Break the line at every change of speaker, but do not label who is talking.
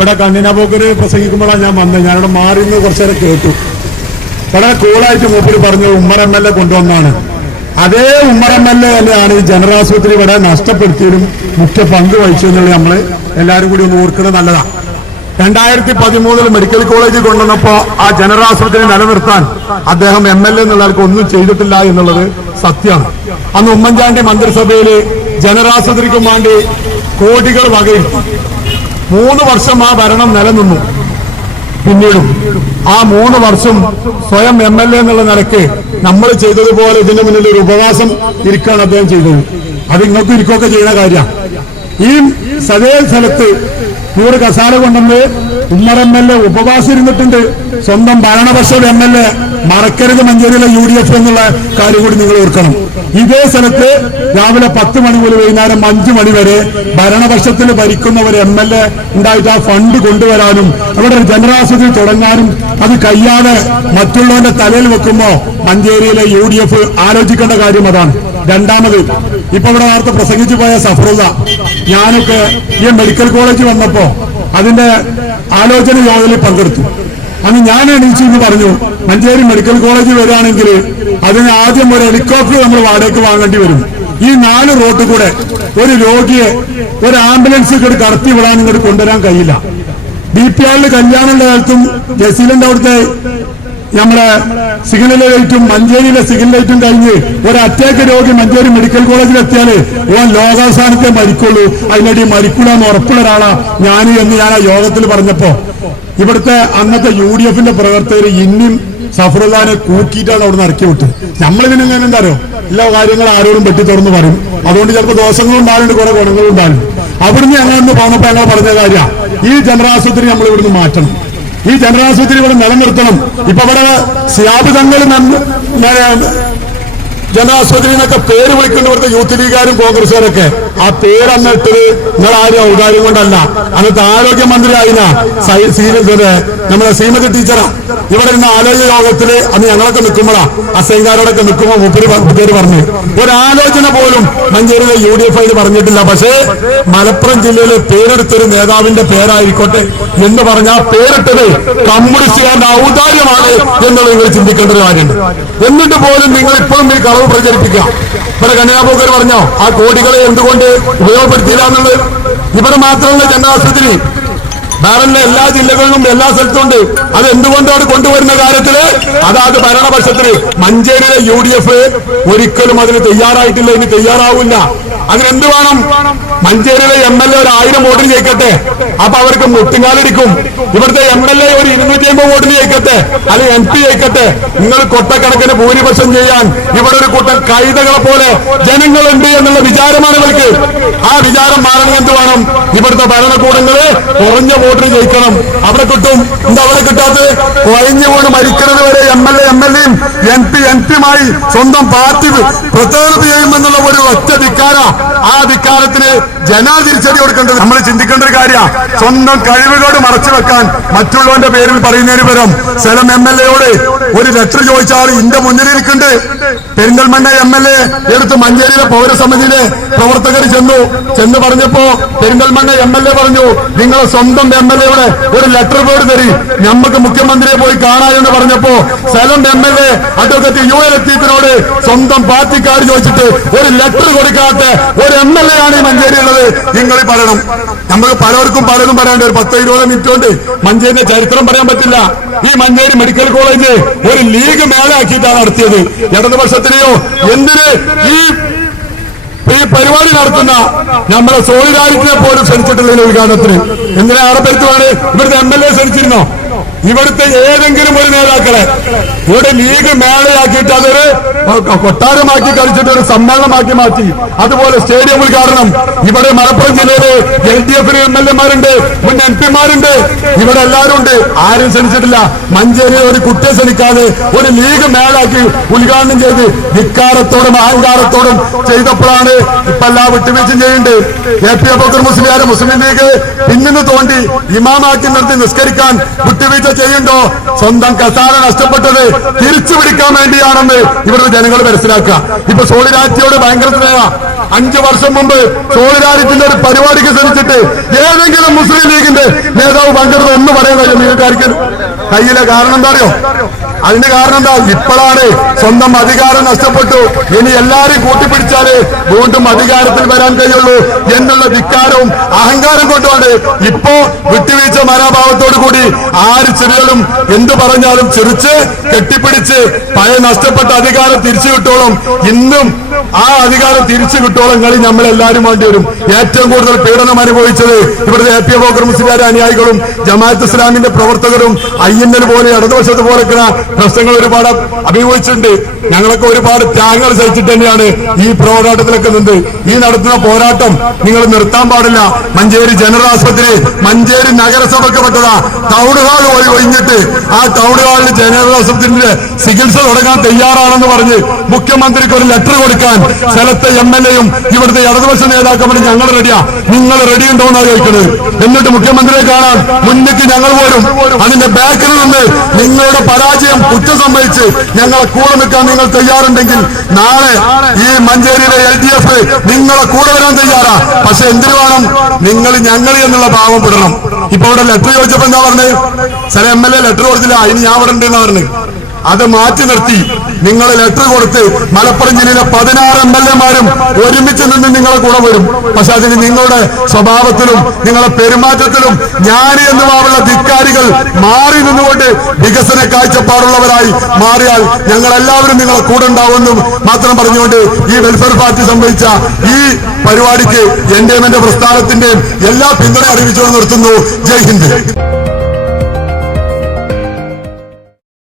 ഇവിടെ കണ്ണിനാപോക്കര് പ്രസംഗിക്കുമ്പോഴാണ് ഞാൻ വന്നത് ഞാനിവിടെ മാറി നിന്ന് കുറച്ചു നേരം കേട്ടു. ഇവിടെ കൂളായിട്ട് മൂപ്പര് പറഞ്ഞു ഉമ്മർ എം എൽ എ കൊണ്ടുവന്നാണ്. അതേ ഉമ്മർ എം എൽ എ തന്നെയാണ് ഈ ജനറാശുപത്രി ഇവിടെ നഷ്ടപ്പെടുത്തിയതിലും മുഖ്യ പങ്ക് വഹിച്ചു എന്നുള്ളത് നമ്മൾ എല്ലാവരും കൂടി ഒന്ന് ഓർക്കുന്നത് നല്ലതാണ് രണ്ടായിരത്തി പതിമൂന്നിൽ മെഡിക്കൽ കോളേജിൽ കൊണ്ടുവന്നപ്പോ ആ ജനറാശുപത്രി നിലനിർത്താൻ അദ്ദേഹം എം എൽ എ എന്നുള്ളവർക്ക് ഒന്നും ചെയ്തിട്ടില്ല എന്നുള്ളത് സത്യമാണ്. അന്ന് ഉമ്മൻചാണ്ടി മന്ത്രിസഭയിൽ ജനറാശുപത്രിക്കും വേണ്ടി കോടികൾ വകയിരുത്തി. മൂന്ന് വർഷം ആ ഭരണം നിലനിന്നു. പിന്നീടും ആ മൂന്ന് വർഷം സ്വയം എം എൽ എ എന്നുള്ള നിലയ്ക്ക് നമ്മൾ ചെയ്തതുപോലെ ഇതിന്റെ മുന്നിൽ ഒരു ഉപവാസം ഇരിക്കുകയാണ് അദ്ദേഹം ചെയ്തത്. അത് ഇങ്ങോട്ടും ഇരിക്കുകയൊക്കെ ചെയ്യുന്ന കാര്യമാണ് ഈ സതേ സ്ഥലത്ത് ഇവർ കസാല കൊണ്ടുവന്ന് ഉമ്മർ എം എൽ എ ഉപവാസം ഇരുന്നിട്ടുണ്ട് സ്വന്തം ഭരണപക്ഷം എം എൽ എ മറക്കരുത് മഞ്ചേരിയിലെ യു ഡി എഫ് എന്നുള്ള കാര്യം കൂടി നിങ്ങൾ ഓർക്കണം. ഇതേ സ്ഥലത്ത് രാവിലെ പത്ത് മണി മുതൽ വൈകുന്നേരം അഞ്ചു മണി വരെ ഭരണപക്ഷത്തിൽ ഭരിക്കുന്ന ഒരു എം എൽ എ ഉണ്ടായിട്ട് ആ ഫണ്ട് കൊണ്ടുവരാനും അവിടെ ഒരു ജനറാശുപത്രി തുടങ്ങാനും അത് കഴിയാതെ മറ്റുള്ളവന്റെ തലയിൽ വെക്കുമ്പോ മഞ്ചേരിയിലെ യു ഡി എഫ് ആലോചിക്കേണ്ട കാര്യം അതാണ്. രണ്ടാമത് ഇപ്പൊ ഇവിടെ നേരത്തെ പ്രസംഗിച്ചു പോയ സഫറുദ ഞാനൊക്കെ ഈ മെഡിക്കൽ കോളേജ് വന്നപ്പോ അതിന്റെ ആലോചന യോഗത്തിൽ പങ്കെടുത്തു. അന്ന് ഞാൻ എണീച്ചു എന്ന് പറഞ്ഞു മഞ്ചേരി മെഡിക്കൽ കോളേജ് വരികയാണെങ്കിൽ അതിന് ആദ്യം ഒരു ഹെലികോപ്റ്റർ നമ്മൾ വാടകയ്ക്ക് വാങ്ങേണ്ടി വരും. ഈ നാല് റോഡ് കൂടെ ഒരു രോഗിയെ ഒരു ആംബുലൻസ് ഇങ്ങോട്ട് കടത്തി വിടാൻ ഇങ്ങോട്ട് കൊണ്ടുവരാൻ കഴിയില്ല. ബി പി ആറിൽ കല്യാണമുള്ള കാലത്തും ജസീലിന്റെ അവിടുത്തെ നമ്മുടെ സിഗ്നൽ ലൈറ്റും മഞ്ചേരിയിലെ സിഗ്നൽ ലൈറ്റും കഴിഞ്ഞ് ഒരു അറ്റാക്ക് രോഗി മഞ്ചേരി മെഡിക്കൽ കോളേജിൽ എത്തിയാൽ ഓൻ ലോകാവസാനത്തെ മരിക്കുള്ളൂ. അതിനടി മരിക്കൂല എന്ന് ഉറപ്പുള്ള ഒരാളാ ഞാൻ എന്ന് ഞാൻ ആ യോഗത്തിൽ പറഞ്ഞപ്പോ. ഇവിടുത്തെ അന്നത്തെ യു ഡി എഫിന്റെ പ്രവർത്തകർ ഇന്നും സഫറുല്ലാനെ കൂക്കിയിട്ടാണ് അവിടെ നിന്ന് ഇറക്കി വിട്ട്. നമ്മളിതിന് എന്താ എല്ലാ കാര്യങ്ങളും ആരോടും പെട്ടി തുറന്ന് പറയും. അതുകൊണ്ട് ചിലപ്പോൾ ദോഷങ്ങളും ഉണ്ടാകുന്നുണ്ട് കുറെ ഗുണങ്ങളും ഉണ്ടാകും അവിടുന്ന് ഞങ്ങൾ ഇന്ന് ഞങ്ങൾ പറഞ്ഞ കാര്യം ഈ ജനറാശുപത്രി നമ്മൾ ഇവിടുന്ന് മാറ്റണം. ഈ ജനറാശുപത്രി ഇവിടെ നിലനിർത്തണം. ഇപ്പൊ ഇവിടെ സിയാബിതങ്ങൾ ജനാശുപത്രി എന്നൊക്കെ പേര് ഇവിടുത്തെ യൂത്ത് ലീഗുകാരും കോൺഗ്രസുകാരൊക്കെ ആ പേര് അന്ന് നിങ്ങൾ ആരും ഔദാര്യം കൊണ്ടല്ല. അന്നത്തെ ആരോഗ്യമന്ത്രി ആയിന നമ്മുടെ ശ്രീമതി ടീച്ചറാ. ഇവിടെ ഇന്ന് ആലോചന യോഗത്തിൽ അന്ന് ഞങ്ങളൊക്കെ നിൽക്കുമ്പോഴാ അസൈൻകാരോടൊക്കെ നിൽക്കുമ്പോ മുപ്പര് പേര് പറഞ്ഞു. ഒരു ആലോചന പോലും മഞ്ചേരിയിലെ യു ഡി എഫ് ഐ പറഞ്ഞിട്ടില്ല. പക്ഷേ മലപ്പുറം ജില്ലയിലെ പേരെടുത്തൊരു നേതാവിന്റെ പേരായിക്കോട്ടെ എന്ന് പറഞ്ഞ പേരിട്ടത് കമ്മ്യൂണിസ്റ്റുകാരുടെ ഔദാര്യമാണ് എന്നുള്ളത് നിങ്ങൾ ചിന്തിക്കേണ്ട ഒരു കാര്യമുണ്ട്. എന്നിട്ട് പോലും നിങ്ങൾ ഇപ്പോഴും ഈ കളവ് പ്രചരിപ്പിക്കുക ഇവിടെ കന്യാപോക്കർ പറഞ്ഞോ ആ കോടികളെ എന്തുകൊണ്ട് ഉപയോഗപ്പെടുത്തിയില്ല എന്നുള്ളത്? ഇവിടെ മാത്രമല്ല ജനാശുപത്രി ബാലനിലെ എല്ലാ ജില്ലകളിലും എല്ലാ സ്ഥലത്തും ഉണ്ട് അത് എന്തുകൊണ്ടാണ് കൊണ്ടുവരുന്ന കാര്യത്തിൽ? അതാത് ഭരണപക്ഷത്തിന് മഞ്ചേരിയിലെ യു ഡി എഫ് ഒരിക്കലും അതിന് തയ്യാറായിട്ടില്ല ഇനി തയ്യാറാവില്ല. അതിനെന്ത് വേണം? മഞ്ചേരിയിലെ എം എൽ എ ഒരു ആയിരം വോട്ടിന് ജയിക്കട്ടെ. അപ്പൊ അവർക്ക് മുട്ടിങ്ങാലിരിക്കും ഇവിടുത്തെ എം എൽ എ ഒരു ഇരുന്നൂറ്റി അമ്പത് വോട്ടിന് ജയിക്കട്ടെ. അല്ലെങ്കിൽ എം പി ജയിക്കട്ടെ. നിങ്ങൾ കൊട്ടക്കണക്കിന് ഭൂരിപക്ഷം ചെയ്യാൻ ഇവിടെ ഒരു കൂട്ടം കൈതകളെ പോലെ ജനങ്ങളുണ്ട് എന്നുള്ള വിചാരമാണ് ഇവർക്ക്. ആ വിചാരം മാറണം എന്ത് വേണം? ഇവിടുത്തെ ഭരണകൂടങ്ങൾ കുറഞ്ഞ വോട്ടിന് ജയിക്കണം. അവിടെ കിട്ടും. എന്താ അവിടെ കിട്ടാത്തത്? കുറഞ്ഞ വോട്ട് മരിക്കുന്നത് വരെ M L A M L എയും എം പി എം പിയുമായി സ്വന്തം പാർട്ടി പ്രത്യേകത ചെയ്യുമെന്നുള്ള ഒരു ഒറ്റ ധിക്കാര. ആ ധിക്കാരത്തിന് ജനാ തിരിച്ചടി കൊടുക്കേണ്ടത് നമ്മൾ ചിന്തിക്കേണ്ട ഒരു കാര്യ. സ്വന്തം കഴിവുകളോട് മറച്ചു വെക്കാൻ മറ്റുള്ളവന്റെ പേരിൽ പറയുന്നതിന് പകരം സ്ഥലം എം എൽ എയോട് ഒരു ലെറ്റർ ചോദിച്ചാൽ ഇന്റെ മുന്നിലിരിക്കുന്നുണ്ട്. പെരിന്തൽമണ്ണ എം എൽ എ എടുത്ത് മഞ്ചേരിയിലെ പൗരസമിതിയിലെ പ്രവർത്തകർ ചെന്നു. ചെന്ന് പറഞ്ഞപ്പോ പെരിന്തൽമണ്ണ എം എൽ എ പറഞ്ഞു നിങ്ങളെ സ്വന്തം എം എൽ എയുടെ ഒരു ലെറ്റർ ബോർഡ് തരി. ഞമ്മക്ക് മുഖ്യമന്ത്രിയെ പോയി കാണാ എന്ന് പറഞ്ഞപ്പോ സ്ഥലം M L A advocate U L എത്തീത്തിനോട് സ്വന്തം പാർട്ടിക്കാർ ചോദിച്ചിട്ട് ഒരു ലെറ്റർ കൊടുക്കാത്ത ഒരു എം എൽ എ ആണ് ഈ മഞ്ചേരിയുള്ളത് നിങ്ങൾ പറയണം. നമ്മൾ പലർക്കും പലരും പറയാണ്ട് ഒരു പത്ത് ഇരുപത് മിനിറ്റ് കൊണ്ട് മഞ്ചേരിന്റെ ചരിത്രം പറയാൻ പറ്റില്ല. ഈ മഞ്ചേരി മെഡിക്കൽ കോളേജ് ഒരു ലീഗ് മേളാക്കിയിട്ടാണ് നടത്തിയത്. ഇടതുപക്ഷത്തിനെയോ? എന്തിന്? ഈ ഈ പരിപാടി നടത്തുന്ന നമ്മളെ സോളിഡാരിറ്റിയെ പോലും ക്ഷണിച്ചിട്ടുള്ള ഉദ്ഘാടനത്തിന്. എന്തിനാ ആറപ്പരുത്തുവാണ് ഇവിടുത്തെ എം എൽ എ ക്ഷണിച്ചിരുന്നോ ഇവിടുത്തെ ഏതെങ്കിലും ഒരു നേതാക്കളെ ഇവിടെ ലീഗ് മേളയാക്കിയിട്ട് അതൊരു കൊട്ടാരമാക്കി കളിച്ചിട്ട് ഒരു സമ്മേളനമാക്കി മാറ്റി. അതുപോലെ സ്റ്റേഡിയം ഉദ്ഘാടനം. ഇവിടെ മലപ്പുറം ജില്ലയിലെ എൽ ഡി എഫിന് എം എൽ എമാരുണ്ട് മുൻ എം പിമാരുണ്ട്. ഇവിടെ എല്ലാവരും ഉണ്ട്. ആരും ക്ഷണിച്ചിട്ടില്ല. മഞ്ചേരി ഒരു കുട്ടിയെ ക്ഷണിക്കാതെ ഒരു ലീഗ് മേളാക്കി ഉദ്ഘാടനം ചെയ്ത് ധിക്കാരത്തോടും അഹങ്കാരത്തോടും ചെയ്തപ്പോഴാണ് ഇപ്പൊ എല്ലാ വിട്ടുവീഴ്ചയും ചെയ്യുന്നുണ്ട് എ പി അബക്കർ മുസ്ലിം മുസ്ലിം ലീഗ് പിന്നിന്ന് തോണ്ടി ഇമാമാക്കി നിർത്തി നിസ്കരിക്കാൻ വിട്ടുവീഴ്ച ചെയ്യുന്നുണ്ടോ? സ്വന്തം കസാല നഷ്ടപ്പെട്ടത് തിരിച്ചു പിടിക്കാൻ വേണ്ടിയാണെന്ന് ഇവിടുത്തെ ജനങ്ങൾ മനസ്സിലാക്കുക. ഇപ്പൊ സോളിഡാരിറ്റിയോട് ഭയങ്കര സ്നേഹ അഞ്ചു വർഷം മുമ്പ് സോളിഡാരിറ്റിന്റെ ഒരു പരിപാടിക്ക് ശ്രമിച്ചിട്ട് ഏതെങ്കിലും മുസ്ലിം ലീഗിന്റെ നേതാവ് പങ്കെടുത്ത് ഒന്ന് പറയാൻ കഴിയും നിങ്ങൾക്ക് കയ്യിലെ കാരണം എന്താ അറിയോ? അതിന്റെ കാരണം എന്താ? ഇപ്പോഴാണ് സ്വന്തം അധികാരം നഷ്ടപ്പെട്ടു. ഇനി എല്ലാരും കൂട്ടിപ്പിടിച്ചാലേ വീണ്ടും അധികാരത്തിൽ വരാൻ കഴിയുള്ളൂ എന്നുള്ള ധിക്കാരവും അഹങ്കാരം കൊണ്ടുമാണ് ഇപ്പോ വിട്ടുവീഴ്ച മനോഭാവത്തോടു കൂടി ആര് ചെറിയാലും എന്തു പറഞ്ഞാലും ചിരിച്ച് കെട്ടിപ്പിടിച്ച് പഴയ നഷ്ടപ്പെട്ട അധികാരം തിരിച്ചു കിട്ടോളും. ഇന്നും ആ അധികാരം തിരിച്ചു കിട്ടോളം കളി നമ്മളെല്ലാരും വേണ്ടി വരും. ഏറ്റവും കൂടുതൽ പീഡനം അനുഭവിച്ചത് ഇവിടുത്തെ എ പി മുസ്ലിം അനുയായികളും ജമാഅത്ത് ഇസ്ലാമിന്റെ പ്രവർത്തകരും ഐ എൻ എൽ പോലെ ഇടതുവശത്ത് പോലെയൊക്കെ പ്രശ്നങ്ങൾ ഒരുപാട് അഭിമുഖിച്ചിട്ടുണ്ട്. ഞങ്ങളൊക്കെ ഒരുപാട് ത്യാഗങ്ങൾ സഹിച്ചിട്ട് തന്നെയാണ് ഈ പോരാട്ടത്തിലൊക്കെ നിന്ന്. ഈ നടത്തുന്ന പോരാട്ടം നിങ്ങൾ നിർത്താൻ പാടില്ല. മഞ്ചേരി ജനറൽ ആശുപത്രി മഞ്ചേരി നഗരസഭയ്ക്ക് പറ്റുക ടൗൺ ഹാൾ വഴി ഒഴിഞ്ഞിട്ട് ആ ടൗൺ ഹാളിൽ ജനറൽ ആശുപത്രിന്റെ ചികിത്സ തുടങ്ങാൻ തയ്യാറാണെന്ന് പറഞ്ഞ് മുഖ്യമന്ത്രിക്ക് ഒരു ലെറ്റർ കൊടുക്കാൻ സ്ഥലത്തെ എം എൽ എയും ഇവിടുത്തെ ഇടതുപക്ഷ നേതാക്കളും ഞങ്ങൾ റെഡിയാ. നിങ്ങൾ റെഡി ഉണ്ടോ എന്നാണ് ചോദിക്കുന്നത്. എന്നിട്ട് മുഖ്യമന്ത്രിയെ കാണാൻ മുന്നിട്ട് ഞങ്ങൾ പോലും അതിന്റെ ബാക്കിൽ നിന്ന് നിങ്ങളുടെ പരാജയം കുറ്റം സംഭവിച്ച് ഞങ്ങളെ കൂടെ നിൽക്കാൻ നിങ്ങൾ തയ്യാറുണ്ടെങ്കിൽ നാളെ ഈ മഞ്ചേരിയിലെ എൽ ഡി എഫ് നിങ്ങളെ കൂടെ വരാൻ തയ്യാറാ. പക്ഷെ എന്തിനു വേണം? നിങ്ങൾ ഞങ്ങൾ എന്നുള്ള ഭാവം പെടണം. ഇപ്പൊ ഇവിടെ ലെറ്റർ ചോദിച്ചപ്പോ എന്താ പറഞ്ഞത്? ചില എം എൽ എ ലെറ്റർ കൊടുത്തില്ല. ഇനി ഞാൻ ഇവിടെ ഉണ്ടെന്ന് പറഞ്ഞു അത് മാറ്റി നിർത്തി. നിങ്ങൾ ലെറ്റർ കൊടുത്ത് മലപ്പുറം ജില്ലയിലെ പതിനാറ് എം എൽ എമാരും ഒരുമിച്ച് നിന്ന് നിങ്ങളെ കൂടെ വരും. പക്ഷെ അതിന് നിങ്ങളുടെ സ്വഭാവത്തിലും നിങ്ങളുടെ പെരുമാറ്റത്തിലും ഞാൻ എന്ന് മാറുള്ള ധിക്കാരികൾ മാറി നിന്നുകൊണ്ട് വികസന കാഴ്ചപ്പാടുള്ളവരായി മാറിയാൽ ഞങ്ങൾ എല്ലാവരും നിങ്ങളെ കൂടെ ഉണ്ടാവുമെന്നും മാത്രം പറഞ്ഞുകൊണ്ട് ഈ വെൽഫെയർ പാർട്ടി സംബന്ധിച്ച ഈ പരിപാടിക്ക് എന്റെയും എന്റെ പ്രസ്ഥാനത്തിന്റെയും എല്ലാ പിന്തുണ അറിയിച്ചുകൊണ്ട് നിർത്തുന്നു. ജയ് ഹിന്ദ്.